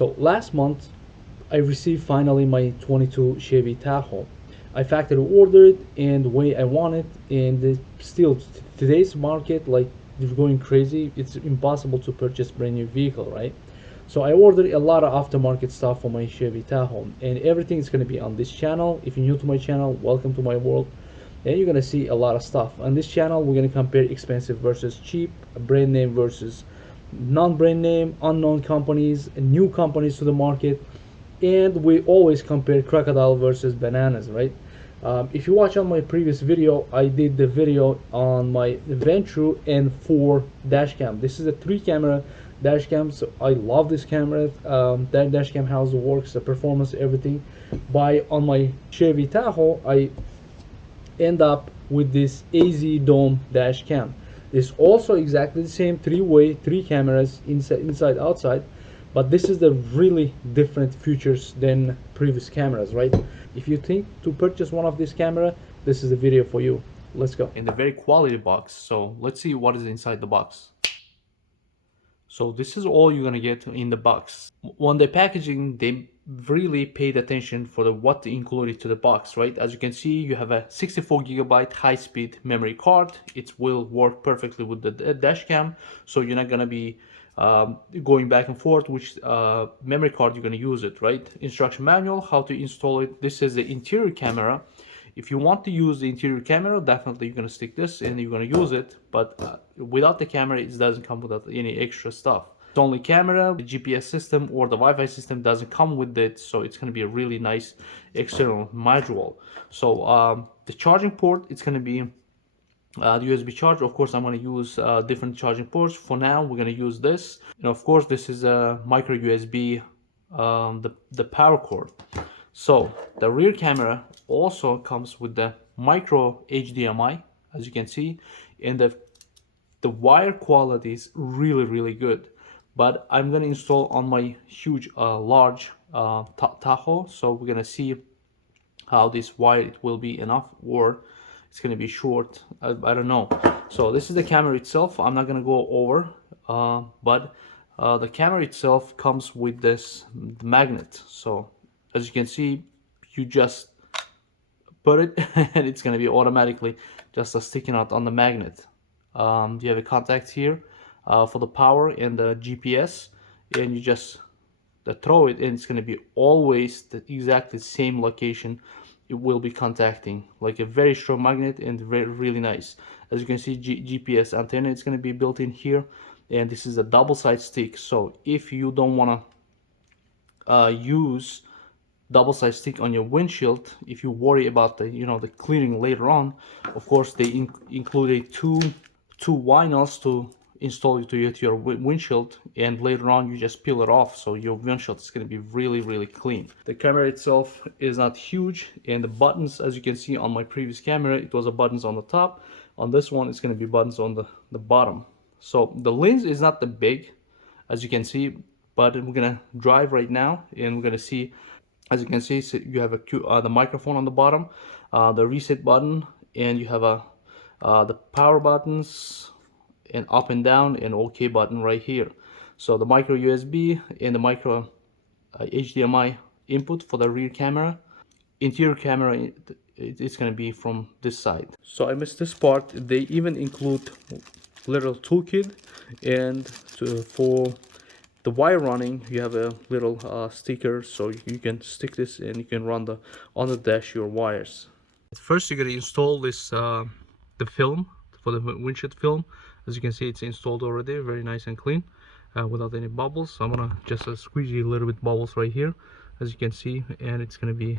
So last month, I received finally my 22 Chevy Tahoe. I factory ordered and the way I want it, and still today's market, like, they're going crazy. It's impossible to purchase brand new vehicle, right? So I ordered a lot of aftermarket stuff for my Chevy Tahoe, and everything is going to be on this channel. If you're new to my channel, welcome to my world. And you're going to see a lot of stuff on this channel. We're going to compare expensive versus cheap, brand name versus non-brand name, unknown companies, new companies to the market, and we always compare crocodile versus bananas, right? If you watch on my previous video, I did the video on my Vantrue N4 dash cam. This is a 3-camera dash cam, so I love this camera. That dash cam, how it works, the performance, everything. On my Chevy Tahoe, I end up with this AZDOME dash cam. It's also exactly the same three-way, 3 cameras inside, outside, but this is the really different features than previous cameras, right? If you think to purchase one of these camera, this is the video for you. Let's go. In the very quality box, so let's see what is inside the box. So this is all you're gonna get in the box. On the packaging, they really paid attention for what included to the box, right? As you can see, you have a 64 GB high-speed memory card. It will work perfectly with the dash cam, so you're not gonna be going back and forth which memory card you're gonna use it, right? Instruction manual, how to install it. This is the interior camera. If you want to use the interior camera, definitely you're gonna stick this and you're gonna use it, but without the camera, it doesn't come without any extra stuff. It's only camera, the GPS system or the Wi-Fi system doesn't come with it, so it's gonna be a really nice external module. So the charging port, it's gonna be the USB charger. Of course, I'm going to use different charging ports. For now, we're going to use this. And of course, this is a micro USB, the power cord. So the rear camera also comes with the micro HDMI, as you can see, and the wire quality is really good. But I'm going to install on my huge, large Tahoe. So we're going to see how this wire it will be enough, or it's going to be short. I don't know. So this is the camera itself. I'm not going to go over, but the camera itself comes with this magnet. So as you can see, you just put it and it's going to be automatically just sticking out on the magnet. You have a contact here for the power and the GPS, and you just throw it, and it's going to be always the exactly same location it will be contacting, like a very strong magnet and really nice. As you can see, GPS antenna is going to be built in here, and this is a double side stick. So if you don't want to use double side stick on your windshield, if you worry about the the clearing later on, of course they included two vinyls to install it to your windshield, and later on you just peel it off, so your windshield is going to be really clean. The camera itself is not huge, and the buttons, as you can see on my previous camera, it was a buttons on the top. On this one, it's going to be buttons on the bottom. So the lens is not that big, as you can see, but we're going to drive right now, and we're going to see. As you can see, so you have the microphone on the bottom, the reset button, and you have the power buttons, and up and down, and OK button right here. So the micro USB and the micro HDMI input for the rear camera. Interior camera, it's going to be from this side. So I missed this part. They even include little toolkit, and for the wire running, you have a little sticker, so you can stick this and you can run on the dash your wires. First, you're going to install this the film for the windshield film. As you can see, it's installed already, very nice and clean, without any bubbles. So I'm gonna just squeeze a little bit bubbles right here, as you can see, and it's gonna be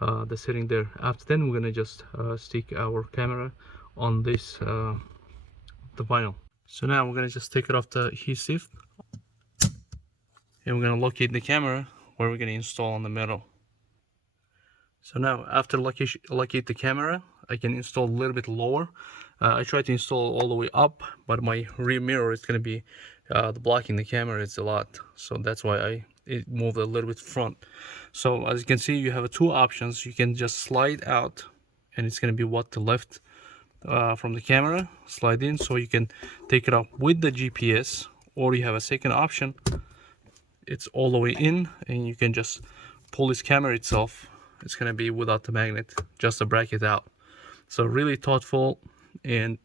the setting there. After then, we're gonna just stick our camera on this the vinyl. So now we're gonna just take it off the adhesive, and we're gonna locate the camera where we're gonna install on the metal. So now, after locate the camera, I can install a little bit lower. I tried to install all the way up, but my rear mirror is going to be blocking the camera. It's a lot, so that's why it moved a little bit front. So as you can see, you have two options. You can just slide out, and it's going to be the left from the camera, slide in, so you can take it up with the GPS, or you have a second option. it's all the way in, and you can just pull this camera itself. It's gonna be without the magnet, just to break it out. So really thoughtful and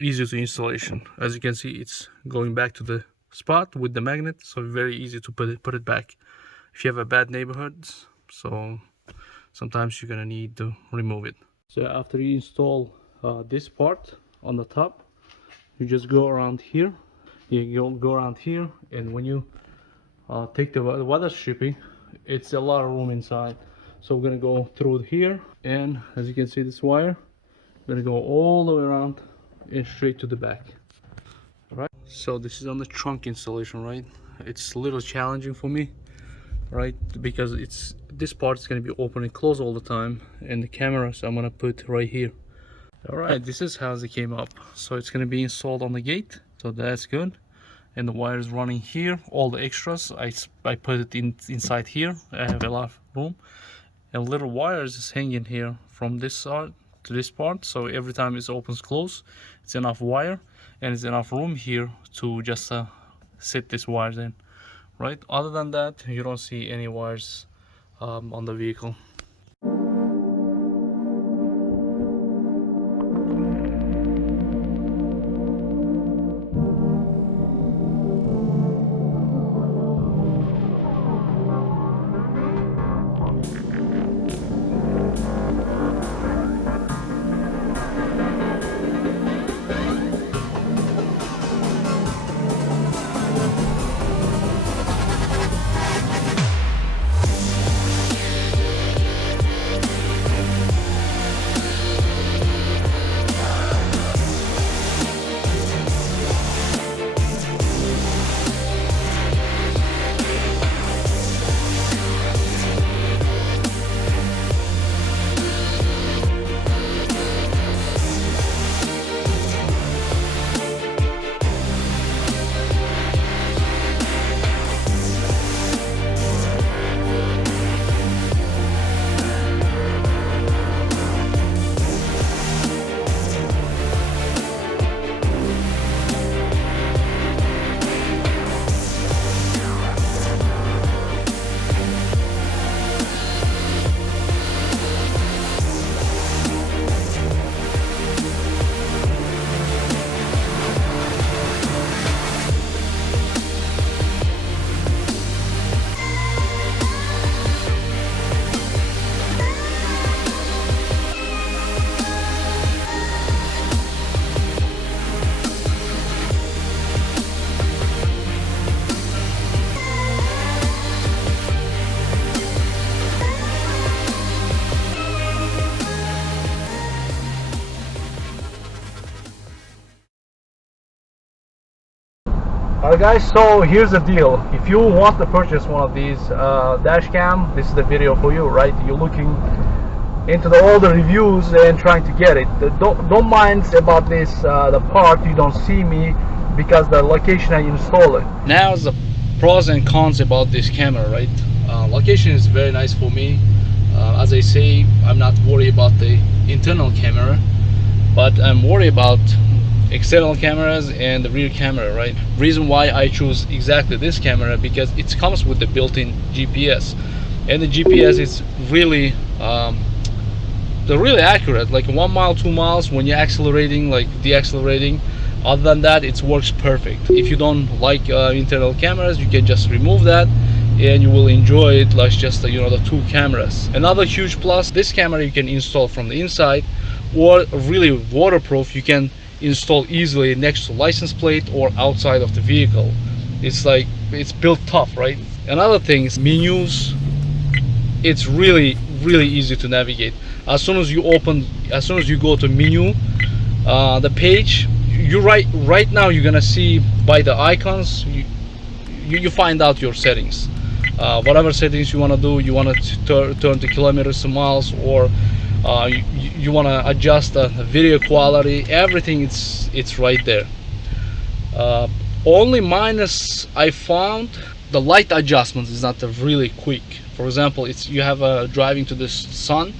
easy to installation. As you can see, it's going back to the spot with the magnet, so very easy to put it back if you have a bad neighborhood. So sometimes you're gonna need to remove it. So after you install this part on the top, you just go around here. You go around here, and when you take the weather stripping, it's a lot of room inside. So we're gonna go through here, and as you can see, this wire, we're gonna go all the way around and straight to the back. All right. So this is on the trunk installation, right? It's a little challenging for me, right? Because it's this part is gonna be open and closed all the time, and the camera, so I'm gonna put right here. All right, this is how it came up. So it's gonna be installed on the gate, so that's good. And the wire is running here. All the extras, I put it inside here. I have a lot of room, and little wires is hanging here from this side to this part. So every time it opens close, it's enough wire, and it's enough room here to just sit these wires in, right? Other than that, you don't see any wires on the vehicle. Alright guys, so here's the deal. If you want to purchase one of these dash cam, this is the video for you, right? You're looking into all the reviews and trying to get it. Don't mind about this, the part you don't see me, because the location I install it. Now the pros and cons about this camera, right? Location is very nice for me. As I say, I'm not worried about the internal camera, but I'm worried about external cameras and the rear camera, right? Reason why I choose exactly this camera, because it comes with the built-in GPS, and the GPS is really they're really accurate, like 1 mile 2 miles when you're accelerating, like deaccelerating. Other than that, it works perfect. If you don't like internal cameras, you can just remove that and you will enjoy it like just the 2 cameras. Another huge plus, this camera you can install from the inside, or really waterproof. You can install easily next to license plate or outside of the vehicle. It's like, it's built tough, right? Another thing is menus. It's really easy to navigate. As soon as you go to menu, the page, right now you're gonna see by the icons, you find out your settings, whatever settings you want to do. You want to turn to kilometers to miles, or you want to adjust the video quality. Everything, it's right there. Only minus I found, the light adjustments is not really quick. For example, you have driving to the sun,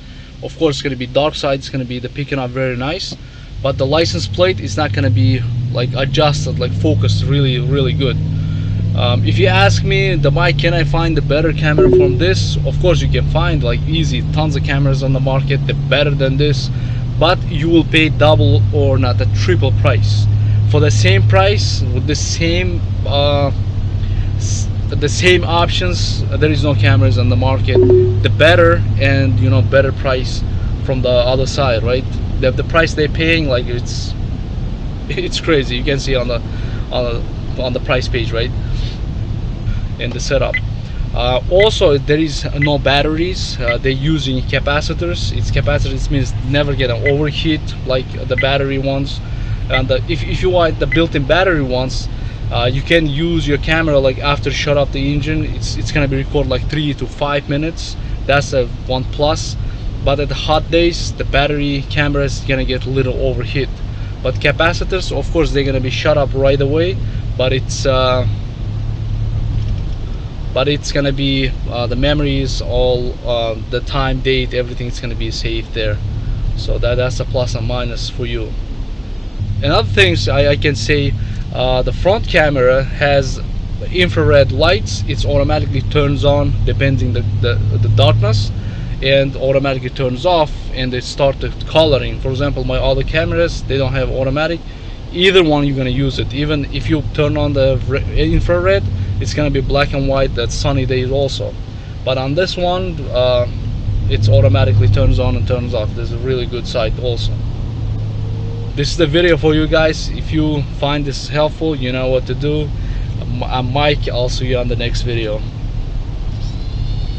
of course it's going to be dark side, it's going to be the picking up very nice, but the license plate is not gonna be like adjusted, like focused really good. If you ask me, the mic, can I find a better camera from this? Of course you can find, like, easy, tons of cameras on the market that better than this, but you will pay double or not the triple price for the same price with the same options. There is no cameras on the market the better, and better price from the other side, right? The price they're paying, like, it's crazy. You can see on the price page, right? In the setup. Also, there is no batteries. They're using capacitors. It's capacitors means never get an overheat like the battery ones. And if you want the built-in battery ones, you can use your camera like after shut off the engine. It's gonna be record like 3 to 5 minutes. That's a one plus. But at the hot days, the battery camera is gonna get a little overheat. But capacitors, of course, they're gonna be shut up right away. But it's gonna be the memories, all the time, date, everything's gonna be safe there. So that's a plus and minus for you. And other things I can say, the front camera has infrared lights. It's automatically turns on depending the darkness, and automatically turns off, and they start the coloring. For example, my other cameras, they don't have automatic. Either one you're gonna use it. Even if you turn on the infrared, it's gonna be black and white. That's sunny days also. But on this one, it's automatically turns on and turns off. There's a really good side also. This is the video for you guys. If you find this helpful, you know what to do. I'm Mike. I'll see you on the next video.